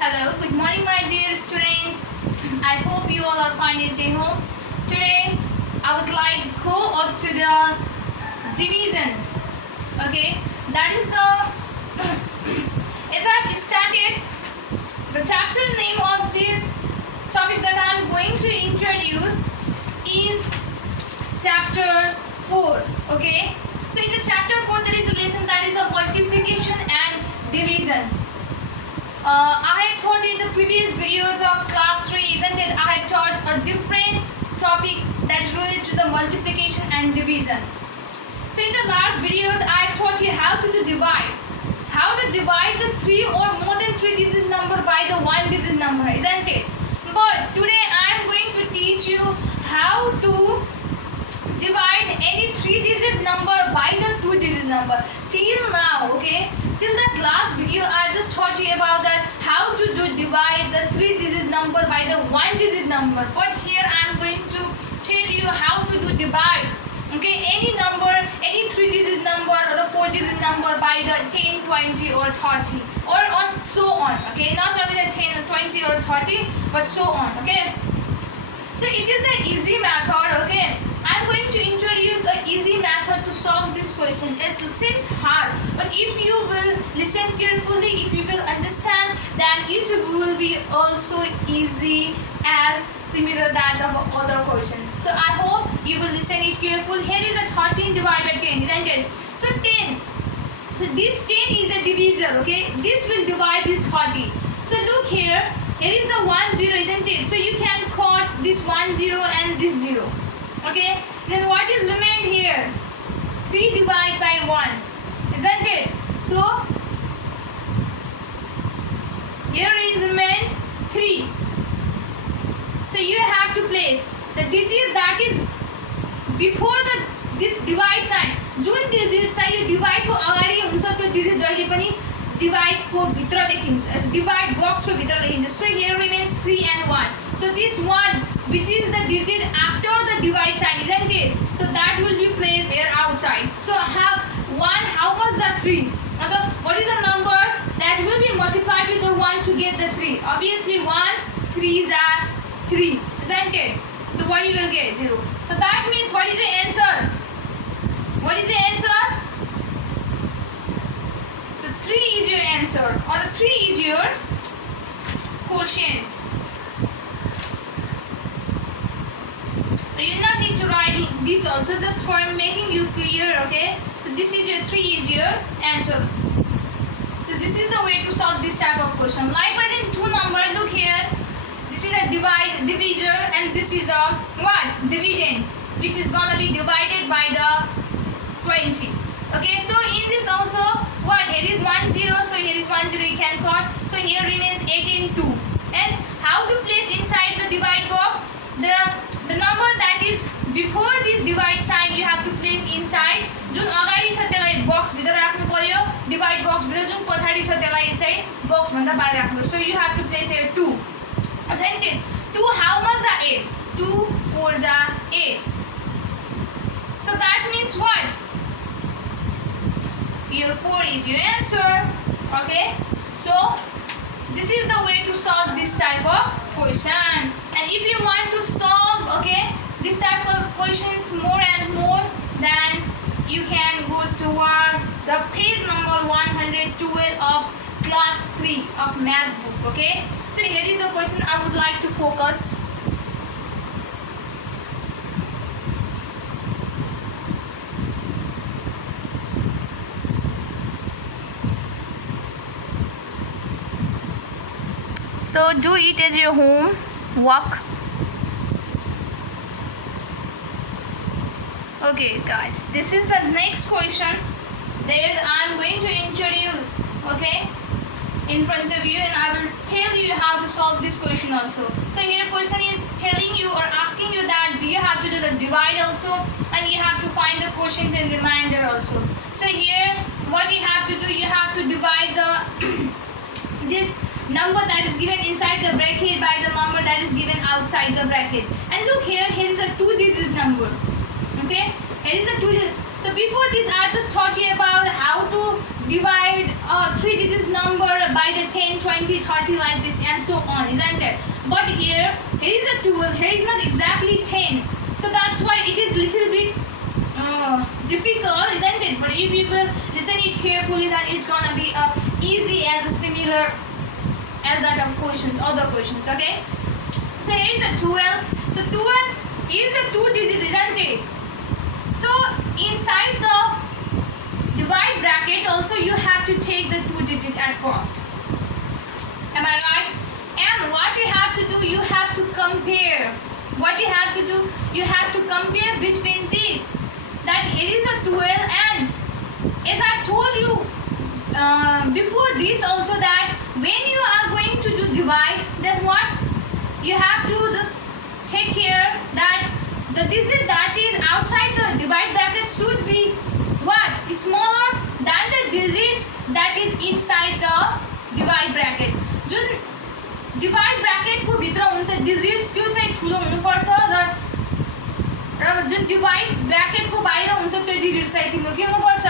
Hello, good morning my dear students. I hope you all are fine at home. Today I would like to go up to the division. Okay, that is the as I've started the chapter name of this topic that I am going to introduce is chapter 4. Okay, so in the chapter 4 there is a lesson that is a multiplication and division. I had taught you in the previous videos of class 3, isn't it? I had taught a different topic that's related to the multiplication and division. So in the last videos I had taught you how to divide. How to divide the 3 or more than 3 digit number by the 1 digit number, isn't it? But today I am going to teach you how to divide any 3 digit number by the 2 digit number. Till now, okay, till that last video I just taught you about that how to divide the 3 digit number by the 1 digit number. But here I am going to tell you how to divide, okay, any number, any 3 digit number or a 4 digit number by the 10, 20 or 30 or on so on. Okay, not only the 10, 20 or 30 but so on. Okay, so it is the easy method. Okay, I am going to introduce an easy method to solve this question. It seems hard, but if you will listen carefully, if you will understand, then it will be also easy as similar that of other question. So I hope you will listen it carefully. Here is a 13 divided by 10, isn't it? So 10. So this 10 is a divisor. Okay, this will divide this 30. So look here. Here is a 1 0, isn't it? So you can cut this 1 0 and this 0. Okay, then what is remained here? 3 divided by 1, isn't it? So here is remains 3. So you have to place the digit that is before this divide sign. Jun digit चाहिँ यो divide को अगाडि हुन्छ त्यो digit जहिले पनि divide को भित्र लेखिन्छ, divide box को भित्र लेखिन्छ. So here remains 3 and 1. So this 1 which is the digit after the divide sign, isn't it? So that will be placed here outside. So have 1, how much the 3? What is the number that will be multiplied with the 1 to get the 3? Obviously 1, 3s are 3, isn't it? So what you will get? 0. So that means what is your answer? What is your answer? So 3 is your answer, or the 3 is your quotient. You do not need to write this also, just for making you clear. Okay, so this is your 3 is your answer. So this is the way to solve this type of question. Likewise in 2 number, look here, this is a divisor and this is a what? Dividend, which is gonna be divided by the 20. Okay, so in this also what? Here is 1 0, so here is 1 0, you can cut. So here remains 18 2. And how to place inside the divide box? The number that is before this divide sign you have to place inside. जुन अगाडि छ त्यसलाई बक्स भित्र राख्नु पर्यो, divide बक्स भित्र जुन पछाडि छ त्यसलाई चाहिँ बक्स भन्दा बाहिर राख्नु. So you have to place here 2. Isn't it? 2, how much are 8? 2 4s are 8. So that means what? Your 4 is your answer. Okay, so this is the way to solve this type of question. And if you want to solve, okay, this type of questions more and more, then you can go towards the page number 112 of class 3 of math book. Okay, so here is the question I would like to focus. So do it as your home work. Okay guys, this is the next question that I am going to introduce, okay, in front of you, and I will tell you how to solve this question also. So here question is telling you or asking you that do you have to do the divide also, and you have to find the quotient and remainder also. So here what you have to do, you have to divide the this number that is given inside the bracket by the number that is given outside the bracket. And look here, here is a 2-digit number. Okay, here is a 2-digit. So before this I just taught you about how to divide 20, 30 like this and so on, isn't it? But here is a 12, here is not exactly 10. So that's why it is little bit difficult, isn't it? But if you will listen it carefully, then it's gonna be easy as a similar as that of questions, other questions, okay? So here is a 12. So 12 is a 2-digit, isn't it? So inside the divide bracket also you have to take the 2-digit at first. Am I right? And what you have to do, you have to compare. What you have to do, you have to compare between these. That here is a 12, and as I told you before this also, that when you are going to do divide, then what you have to just take care that the digit that is outside the divide bracket should be what? Smaller than the digits that is inside the divide bracket. Jun divide bracket को भित्र हुन्छ digits त्यो चाहिँ ठुलो हुनुपर्छ र जुन divide bracket को बाहिर हुन्छ त्यो digits चाहिँ तिम्रो के हुनुपर्छ?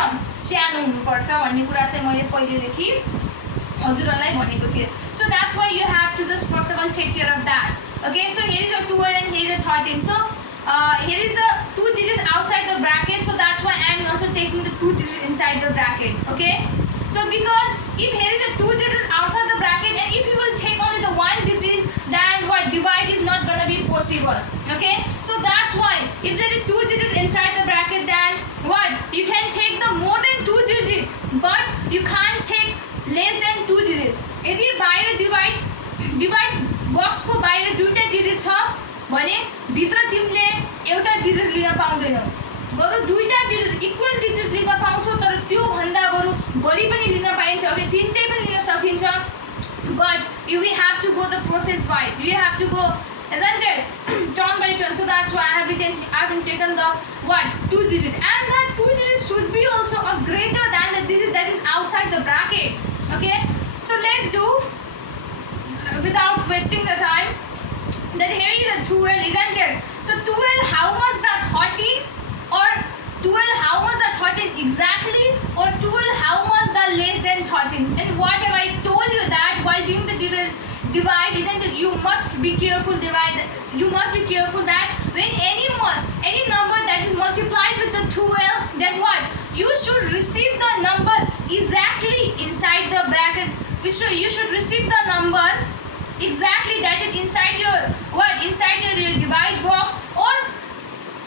सानो हुनुपर्छ भन्ने कुरा चाहिँ मैले पहिलेदेखि हजुरहरुलाई भनेको थिए. So that's why you have to just first of all take care of that. Okay, so here is a 12 and here is a 13. So here is a 2 digits outside the bracket, so that's why I am also taking the 2 digits inside the bracket. Okay, so because if here is a 2 digits outside the bracket and if you will take only the 1 digit, then what? Divide is not gonna be possible. Okay, so that's why if there is 2 digits inside the bracket, then what? You can take the more than 2 digits, but you can't take less than 2 digits. यदि बाहिर divide box को बाहिर दुईटा digit छ भने भित्र तिमीले एउटा digit लिन पाउँदैनौ. बरु दुईटा digit equal digit लिन पाउँछौ, तर त्यो भन्दा बरु बढी पनि लिन पाइन्छ. ओके, तीनटै पनि लिन सकिन्छ. But you will have to go the process by. You have to go, isn't it? Turn by turn. So that's why I have taken the what? 2 digit, and that 2 digit should be also a greater than the digit that is outside the bracket. Okay, so let's do without wasting the time. Then here is a 12, isn't it? So 12, how much that 13, or 12, how much that 13 exactly, or 12, how much the less than 13. And what have I told you that while doing the divide, isn't it? You must be careful. You must be careful that when any number that is multiplied with the 12, then what? You should receive the number exactly inside the bracket. You should receive the number exactly that is inside your what? Inside your divide box. Or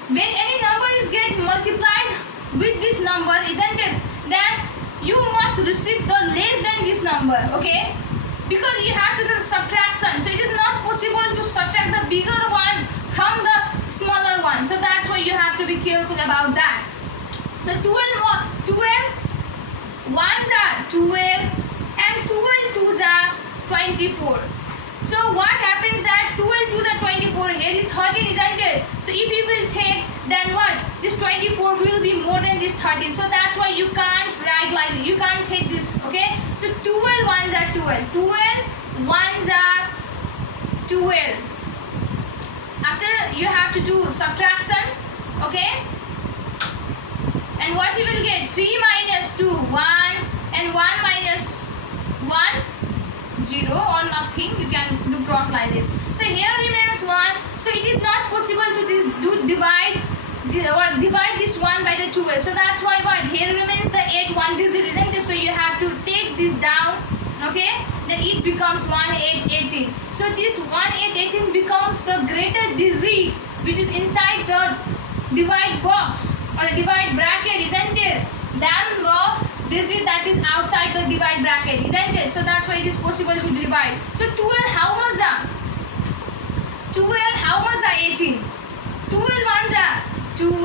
when any number is get multiplied with this number, isn't it? Then you must receive the less than this number. Okay, because you have to do the subtraction, so it is not possible to subtract the bigger one from the smaller one. So that's why you have to be careful about that. So 12 ones are 12 and 12 twos are 24. So what happens that 12 twos are 24, here is 13, isn't it? So if you will take, then what? This 24 will be more than this 13. So that's why you can't write like that. You can't take this, okay? So 12 ones are 12. 12 ones are 12. After you have to do subtraction, okay? And what you will get? 3 minus 2, 1, and 1 minus 1, 0 or nothing. You can do cross like it. So here remains 1. So it is not possible to divide this 1 by the 12. So that's why what? Here remains the 8, 1 digit, isn't it? So you have to take this down, okay? Then it becomes 1, 8, 18. So this 1, 8, 18 becomes the greater digit which is inside the divide box or the divide bracket, isn't it? Than the digit that is outside the divide bracket, isn't it? So that's why it is possible to divide. So 12, how much are? 12, how much are 18? 12 ones are 12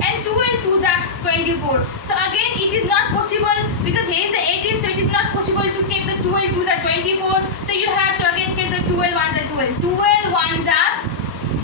and 12 twos are 24. So again it is not possible because here is the 18, so it is not possible to take the 12 twos are 24. So you have to again take the 12 ones are 12. 12 ones are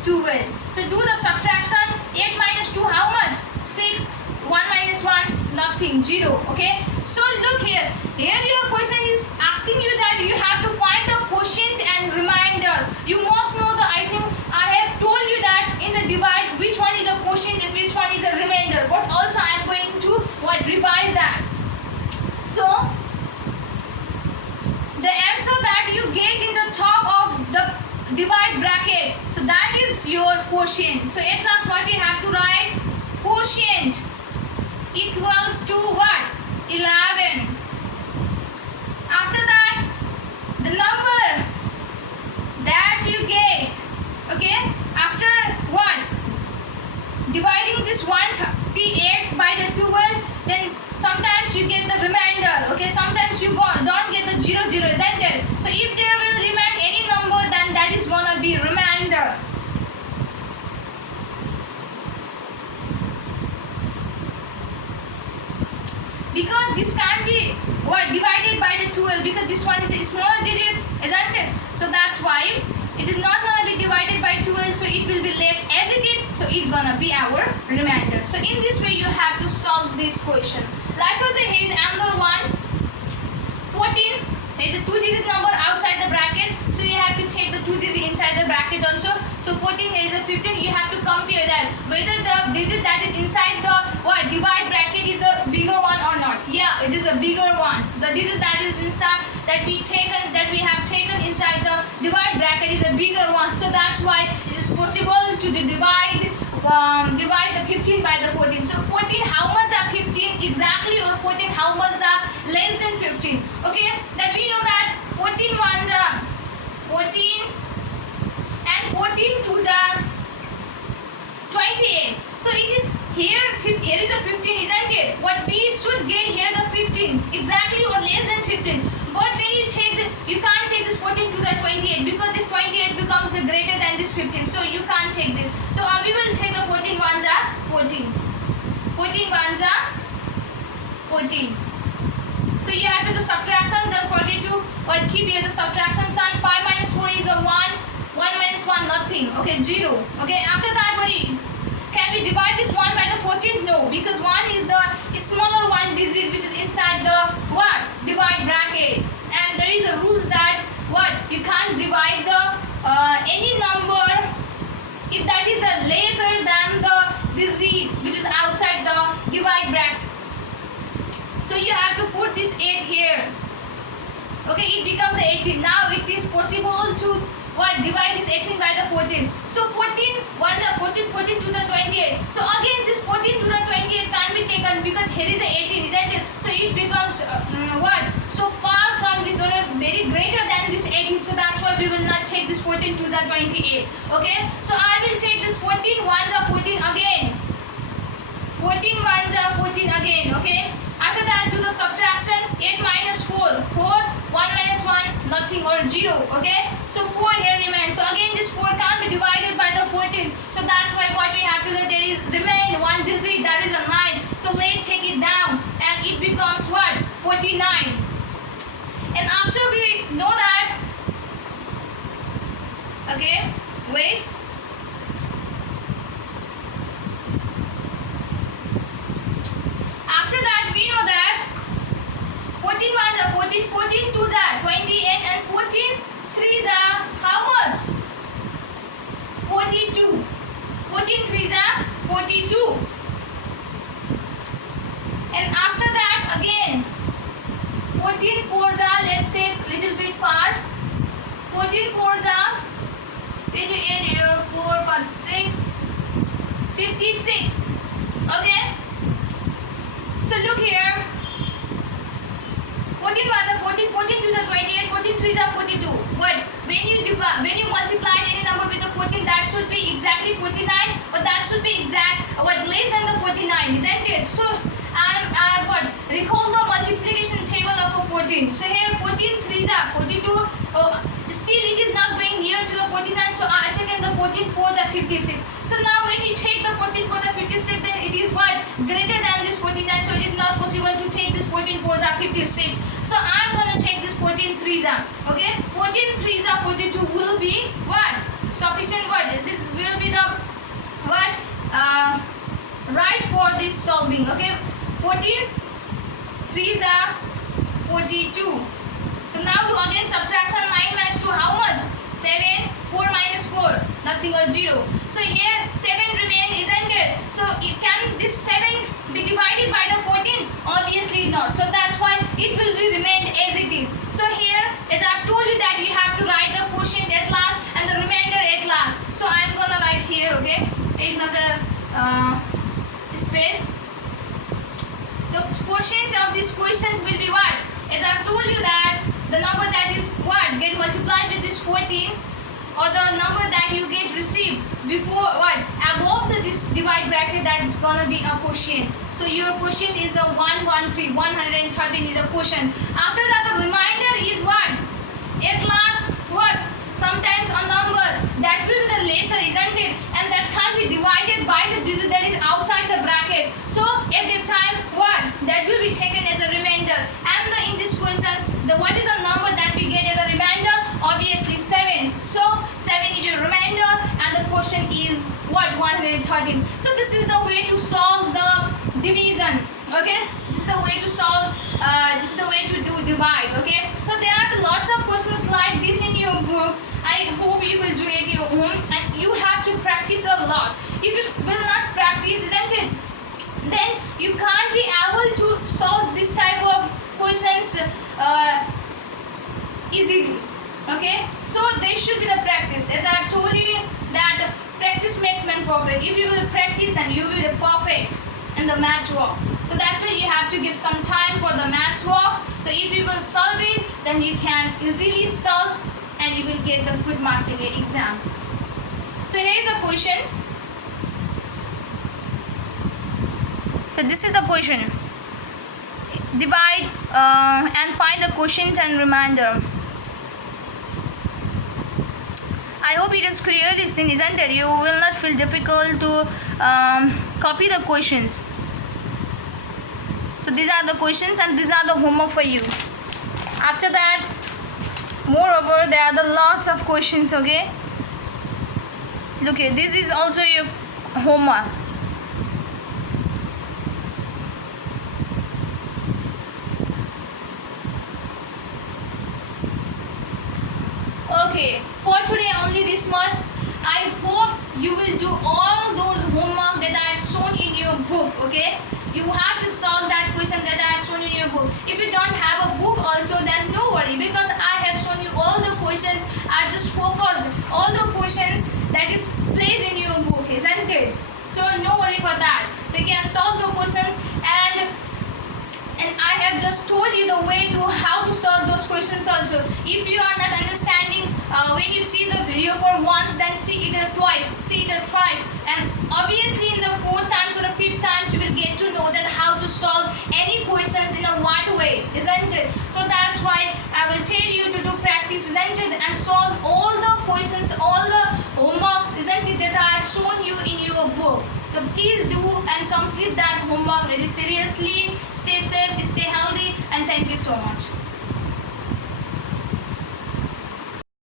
12. So do the subtraction. 8 minus 2, how much? 6. 1 minus 1, nothing, 0. Okay, so look here. Here your question is asking you that you have to find the quotient and remainder. You must know I think I have told you that in the divide which one is a quotient and which one is a remainder. But also I am going to revise that. So the answer divide bracket. So that is your quotient. So at last what you have to write? Quotient equals to what? 11. After that, the number that you get, okay, after what? Dividing this 138 by the 12, then sometimes you get the remainder, okay, sometimes you don't get the 0, 0, isn't it? So if there will remain any number, then that is gonna be remainder. Because this can't be what divided by the 12, because this one is a small digit, isn't it? So that's why it is not gonna be divided by 12, so it will be left as it is, so it's gonna be our remainder. So in this way you have to solve this question. Likewise, there is another one, 14. There is a 2-digit number outside the bracket, so you have to take the 2 digit inside the bracket also. So 14, here is a 15. You have to compare that whether the digit that is inside the what divide bracket is a bigger one or not. Yeah, it is a bigger one. The digit that is inside that we have taken inside the divide bracket is a bigger one. So that's why it is possible to divide the 15 by the 14. So 14, how much are 15 exactly, or 14 how much are less than 15? Okay, that we know that 14 ones are 14 and 14 twos are 28. So here is a 15, isn't it? What we should get here the 15 exactly or less than 15. But when you take you can't take this 14 to the 28, because this 28 becomes greater than this 15. So you can't take this. So we will take the 14 ones are 14. 14 ones are 14. So you have to do subtraction. Don't forget to keep here the subtraction sign. 5 minus 4 is a 1. 1 minus 1 nothing. Okay, 0. Okay, after that can we divide this 1 by the 14? No, because 1 is the smaller one digit which is inside the what? Divide bracket. And there is a rules that what? You can't divide the any number if that is lesser than the digit which is outside the divide bracket. So you have to put this 8 here. Okay, it becomes 18. Now it is possible to divide this 18 by the 14. So 14 ones are 14, 14 to the 28. So again this 14 to the 28 can't be taken because here is a 18, isn't it? So it becomes so far from this, or very greater than this 18. So that's why we will not take this 14 to the 28. Okay, so I will take this 14 ones are 14 again. 14 ones are 14 again. Okay, after that do the subtraction. 8 minus 4, 4, 1 minus 1 nothing, or 0. Okay, so 4 here remains. So again this 4 can't be divided by the 14. So that's why what we have to do, there is remain one digit, that is a 9. So let's take it down and it becomes what? 49. And after we know that, okay, wait. After that we know that 14 ones are 14, 14 twos are 28, and 14 threes are how much? 42. 14 threes are 42. And after that again 14 fours are, let's say little bit far. 14 fours are, when you add here 4, 5, 6, 56. Okay, so look here. 14 ones are 14, 14 to the 28, 14 threes are 42. But when you multiply any number with the 14, that should be exactly 49, but that should be less than the 49, isn't it? So recall the multiplication table of a 14. So here 14 threes are 42. Still it is not going near to the 49, so I taken the 14 for the 56. So now when you take the 14 for the 56, then it is what? Greater than this 49, so it is not possible to take this 14 fours are 56. So I'm gonna take this 14 threes are. Okay, 14 threes are 42 will be what? Sufficient what? This will be the what? Right for this solving. Okay, 14 threes are 42. So now to again subtraction, 9 minus 2 how much? 7. 4 minus 4 nothing, or 0. So here 7 remain, isn't it? So can this 7 be divided by the 14? Obviously not. So that's why it will be remained as it is. So here as I've told you that you have to write the quotient at last and the remainder or the number that you get received before what above this divide bracket, that's gonna be a quotient. So your quotient is the 113. 113 is a quotient. After that, the remainder is what? A class was sometimes a number that will be the lesser, isn't it? And that can't be divided by the digit that is outside the bracket. So at that time, what? That will be taken as a remainder. And in this question, what is the number that we get as a remainder? Obviously 7. So 7 is your remainder, and the question is what? 113. So this is the way to solve the division. Okay, this is the way to solve. This is the way to do divide. Okay, so there are lots of questions like this in your book. I hope you will do it at your home, and you have to practice a lot. If you will not practice, isn't it, then you can't be able to solve this type of questions easily. Okay, so there should be the practice. As I told you that practice makes man perfect. If you will practice, then you will be perfect in the maths work. So that way you have to give some time for the maths work. So if you will solve it, then you can easily solve and you will get the good marks in your exam. So here is the question. So this is the question. Divide and find the quotient and remainder. I hope it is clearly seen, isn't it? You will not feel difficult to copy the questions. So these are the questions and these are the homework for you. After that, moreover, there are the lots of questions. Okay, look here, this is also your homework. Okay, for today only this much. I hope you will do all those homework that I have shown in your book. Okay, you have to solve that question that I have shown in your book. If you don't have a book also, then no worry, because I have shown you all the questions. I just focused all the questions that is placed in your book, isn't it? So no worry for that. So you can solve the questions, and I have just told you the way to how to solve those questions also. If you are not understanding when you see the video for once, then see it twice, see it thrice, and obviously in the 4th times or the 5th times you will get to know that how to solve any questions in a what way, isn't it? So that's why I will tell you to do practice, isn't it, and solve all the questions, all the homeworks, isn't it, that I have shown you in your book. So please do and complete that homework very seriously. Stay safe, stay healthy, and thank you so much.